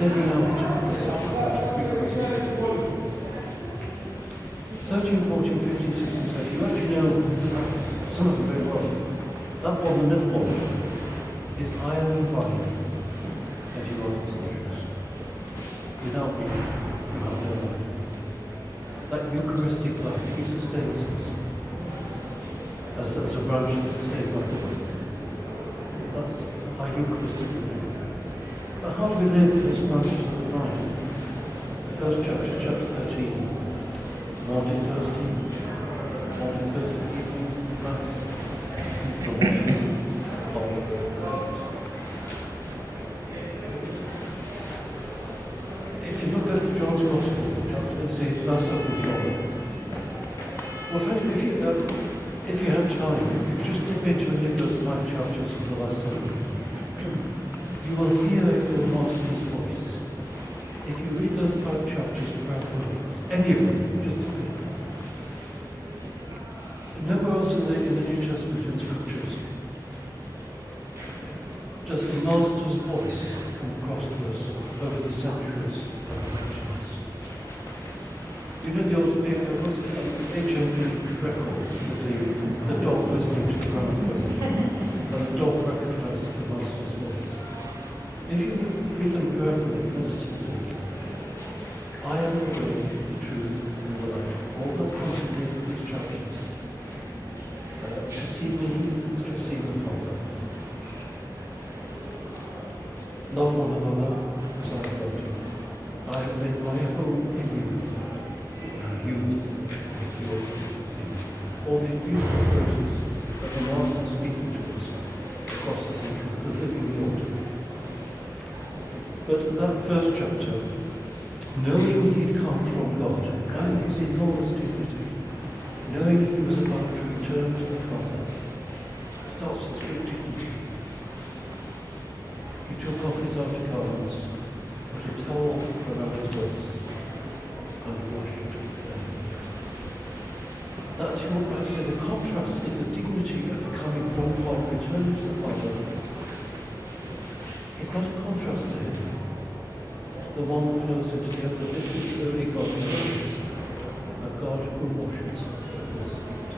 living out the sacrament of Eucharistic. 13, 14, 15, 16, 17, you actually know some of them very well. That one, the middle one, is I am invited that you are the without me, you have no life. That Eucharistic life, He sustains us. That's a branch that sustains by the way. That's our Eucharistic living. But how do we live this branch of the vine? The first chapter, chapter 13, Maundy Thursday, Mass, the washing of the bread. If you look at John's Gospel, let's say, Mass of John. Well, frankly, if you have time, if you just dip into and read those 5 chapters of the last sermon, you will hear the Master's voice. If you read those 5 chapters carefully, any of them, just nowhere else in the New Testament and Scriptures does the Master's voice come across to us over the centuries of Christians. You know the old HMV records with the dog listening to the gramophone, and the dog recognizes the Master's voice. If you read them carefully, listen to it. I am the way, the truth, and the life. All that contemplates these chapters. To see me is to see the Father. Love one another as I love you. I have made my home in you, and you make your home in me. All these beautiful verses that the Master is speaking to us across the centuries, the living Lord. But in that first chapter, knowing he'd come from God, and his enormous dignity, knowing he was about to return to the Father, starts with great dignity. He took off his outer garments, put a towel around his waist, and washed them. That's your question. The contrast in the dignity of coming from God, returning to the Father, is not a contrast to him. The one who knows it together, this is the only God who knows, a God who washes his feet.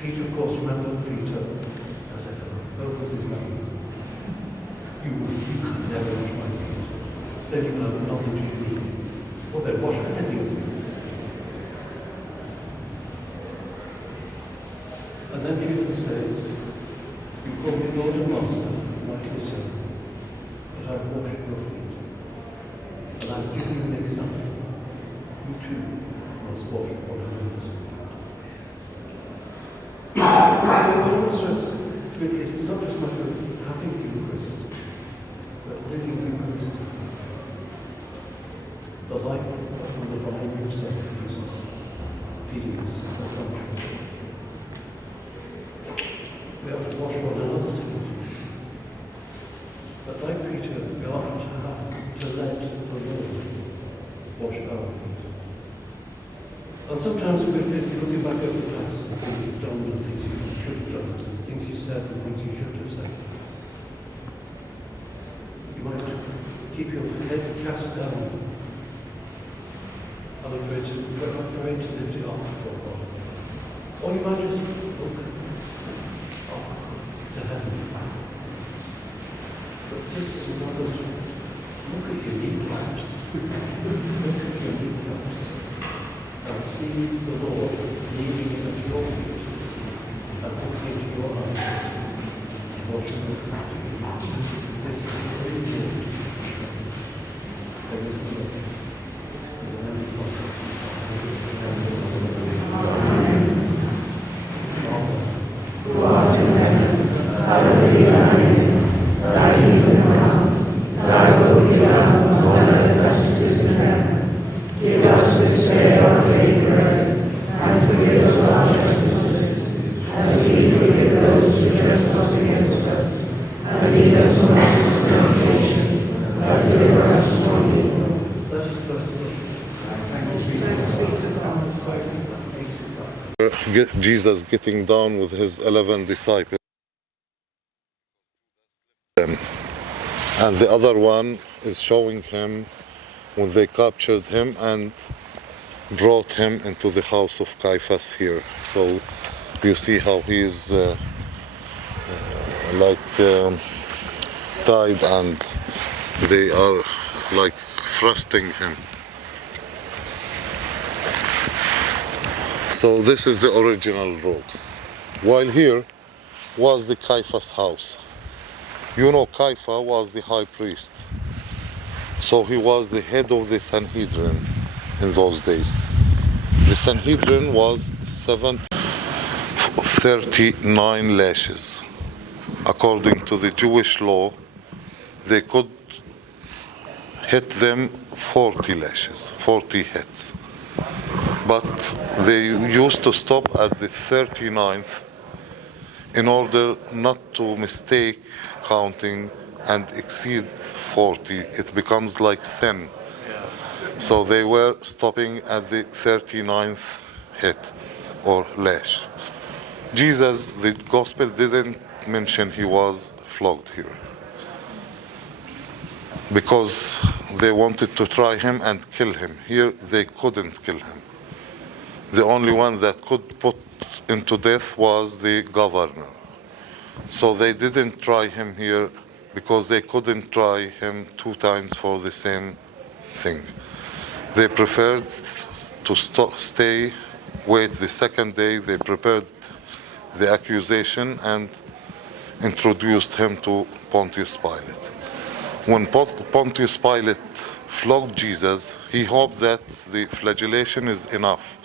Peter, of course, remember Peter as ever, opens his mouth. You could never wash my feet. Then you will have nothing to do. Or then wash any of you. And then Jesus says, you call me Lord and Master, rightly so. But I've washed your feet. And I've given you an example. You too must wash one another's feet. What I want to stress really is it's not just a matter of having Eucharist, but living Eucharist. The life from the vine himself, Jesus, feeding us the country. We have to wash one another's feet. But like Peter, we ought to have to let the Lord wash our feet. And sometimes if you're looking back over the past, and things you've done and things you should have done, things you said and things you should have said, you might keep your head cast down and afraid to lift it up before God. Or you might just look up to heaven. But sisters and brothers, look at your kneecaps. Look at your kneecaps. And see the Lord leading at your feet and looking into your eyes and watching your feet. This is the very Lord. There is the Lord. In the name of God. Who art in heaven, hallowed be thy name. Thy kingdom come, thy will be done on earth as it is in heaven. Give us this day our daily bread, and forgive us our trespasses, as we forgive those who trespass against us. And lead us not into temptation, but deliver us from evil. Let us bless the Lord. Jesus getting down with his 11 disciples. And the other one is showing him when they captured him and brought him into the house of Caiaphas here. So you see how he is tied, and they are like thrusting him. So this is the original road. While here was the Caiaphas house. You know, Caiaphas was the high priest. So he was the head of the Sanhedrin in those days. The Sanhedrin was 39 lashes. According to the Jewish law, they could hit them 40 lashes, 40 hits. But they used to stop at the 39th in order not to mistake counting and exceed 40. It becomes like sin. So they were stopping at the 39th hit or lash. Jesus, the gospel didn't mention he was flogged here, because they wanted to try him and kill him. Here they couldn't kill him. The only one that could put into death was the governor. So they didn't try him here because they couldn't try him 2 times for the same thing. They preferred to wait the second day. They prepared the accusation and introduced him to Pontius Pilate. When Pontius Pilate flogged Jesus, he hoped that the flagellation is enough,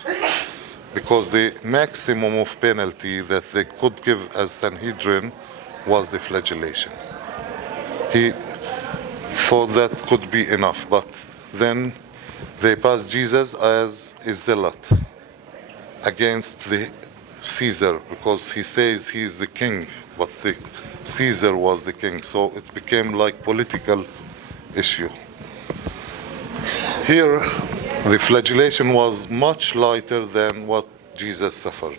because the maximum of penalty that they could give as Sanhedrin was the flagellation. He thought that could be enough, but then they passed Jesus as a zealot against the Caesar, because he says he is the king, but the Caesar was the king. So it became like political issue. Here, the flagellation was much lighter than what Jesus suffered,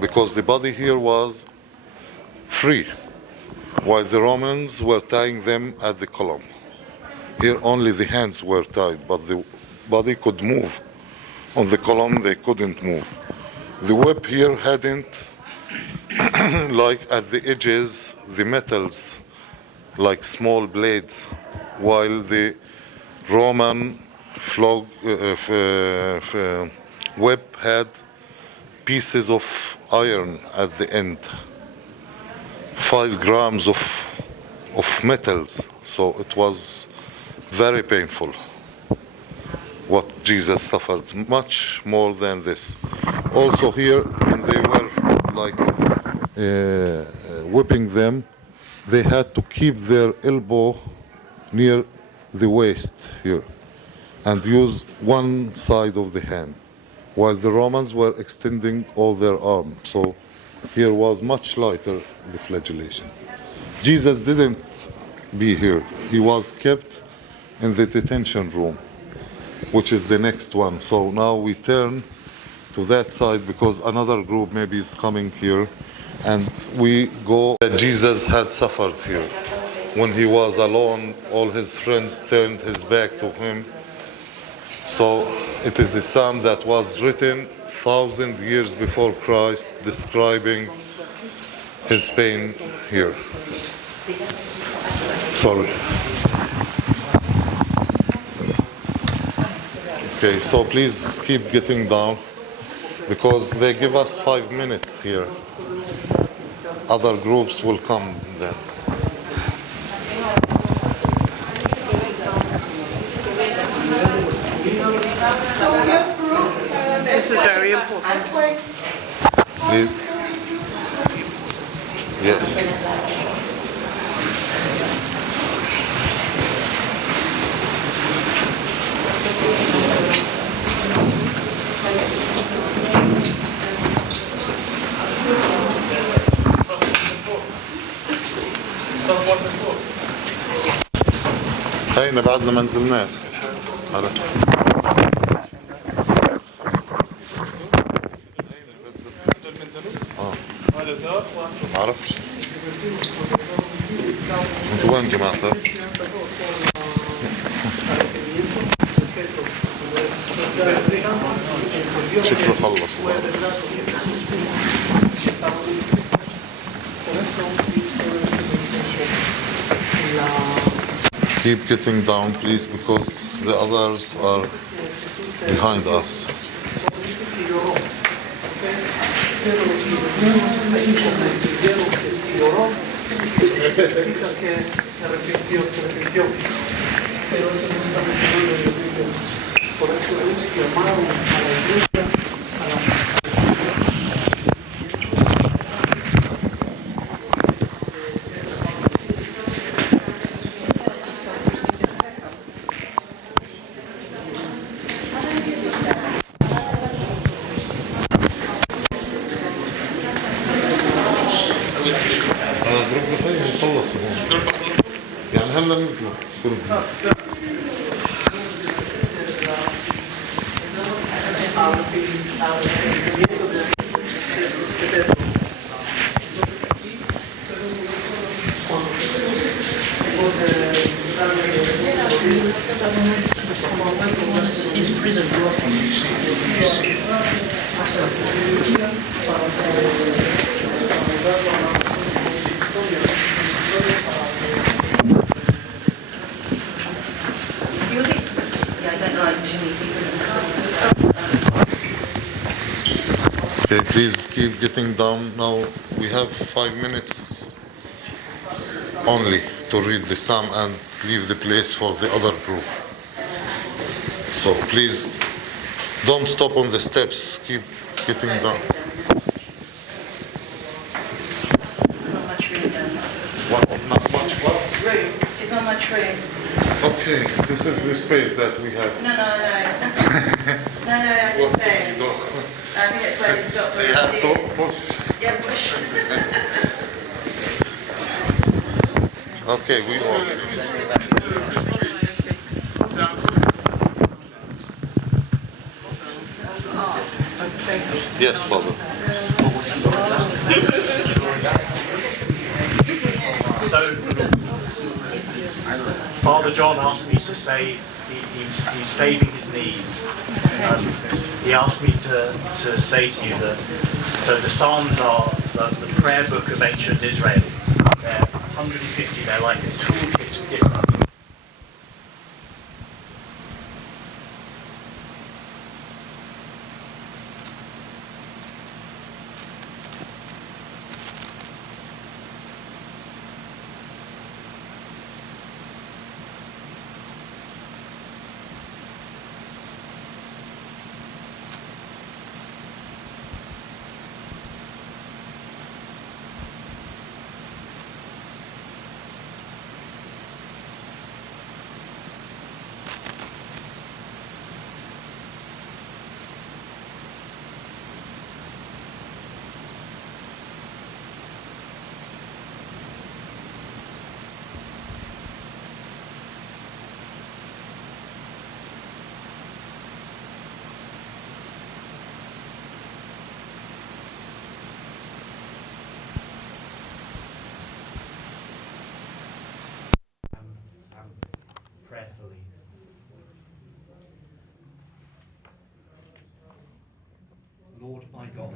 because the body here was free, while the Romans were tying them at the column. Here only the hands were tied, but the body could move. On the column they couldn't move. The whip here hadn't, like at the edges, the metals, like small blades, while the Roman whip had pieces of iron at the end, 5 grams of metals. So it was very painful what Jesus suffered, much more than this. Also here, when they were like whipping them, they had to keep their elbow near the waist here and use one side of the hand, while the Romans were extending all their arm. So here was much lighter, the flagellation. Jesus didn't be here. He was kept in the detention room, which is the next one. So now we turn to that side because another group maybe is coming here, and we go that Jesus had suffered here. When he was alone, all his friends turned his back to him. So it is a psalm that was written 1,000 years before Christ, describing his pain here. Sorry. Okay, so please keep getting down, because they give us 5 minutes here. Other groups will come then. This is very important. Yes. هينا بعدنا ما نزلناش. هذا زاد ما اعرفش. انتوا وين جماعتك؟ شكله خلص. Keep getting down, please, because the others are behind us. يعني هلا نزلوا His prison. Okay, please keep getting down. Now we have 5 minutes only to read the psalm and leave the place for the other group. So please don't stop on the steps. Keep getting down. Not much room down there. What? Not much. What? Room. There's not much room. Okay, this is the space that we have. No. No, I'm just saying. I think that's where they stop. They have to push. Yeah, push. Okay, we all. Yes, Father. So, Father John asked me to say he's saving his knees. He asked me to say to you that, so the Psalms are the prayer book of ancient Israel. They're 150, they're like a toolkit of different. Prayerfully. Lord my God,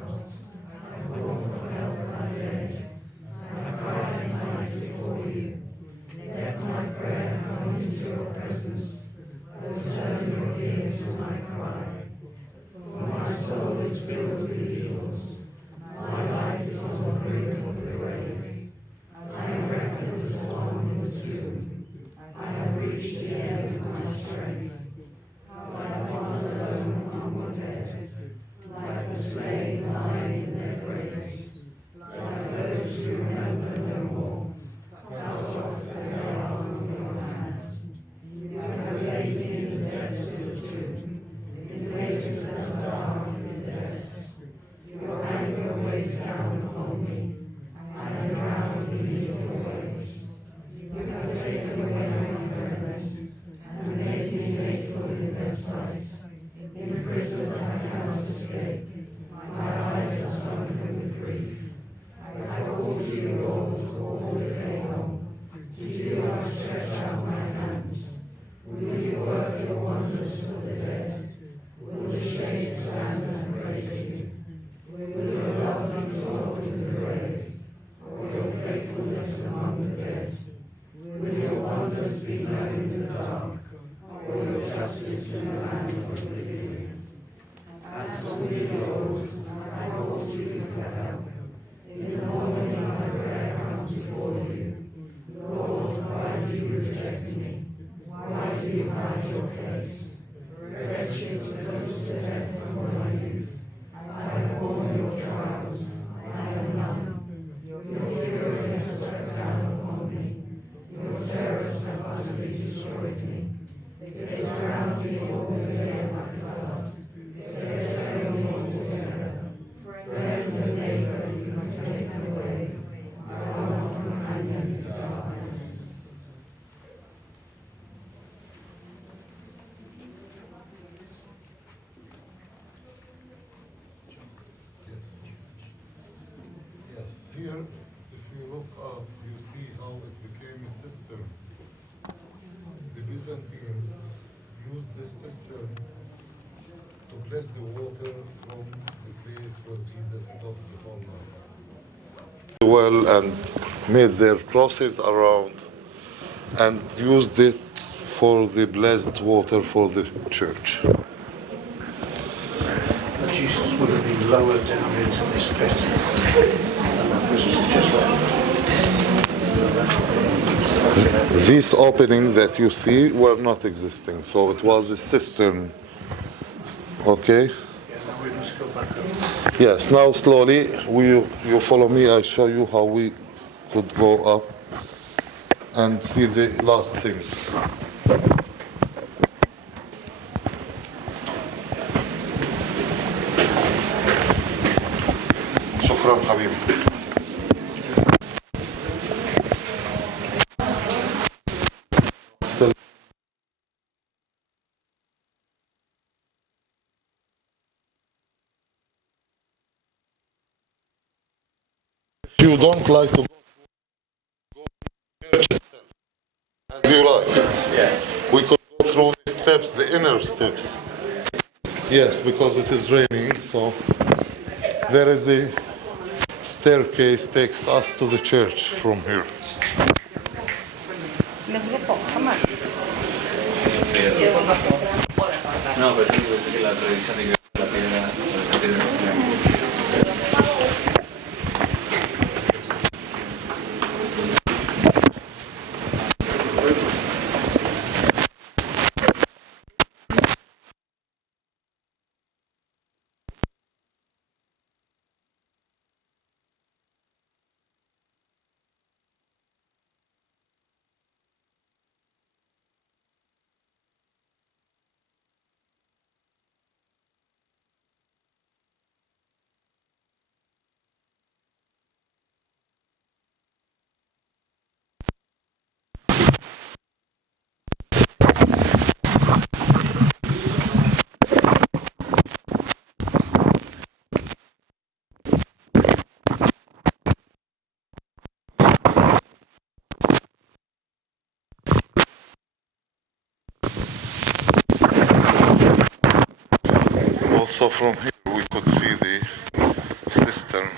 To you I stretch out my rose from the dead? Will the shades stand and praise you? Will your love be told in the grave, or your faithfulness among the dead? Will your wonders be known in the dark, or your justice in the land of the living? As for me, Lord, I hold you for help. In the morning my prayer comes before you. Lord, why do you reject me? Why do you hide your face? Wretched, close to death from my youth, I have borne your trials, I am numb. Your fury has swept down upon me. Your terrors have utterly destroyed me. They surround me all the day like a flood. They assail me altogether. Friend and neighbor, you can take them away. I will not companion in darkness. Yes, here, if you look up, you see how it became a cistern. The Byzantines used this cistern to bless the water from the place where Jesus stopped the whole night. Well, and made their crosses around and used it for the blessed water for the church. Jesus would have been lowered down into this pit. And this was just like These openings that you see were not existing, so it was a cistern. Okay? yeah, now we must go back up. Yes, now slowly, you follow me, I show you how we could go up and see the last things. شكرا حبيبي. Still. If you don't like to go to church itself, as you like, Yes. we could go through the steps, the inner steps. Yes, because it is raining, so there is a staircase takes us to the church from here. No, pero digo que la tradición de que la piedra sobre la piedra. Also from here we could see the cistern.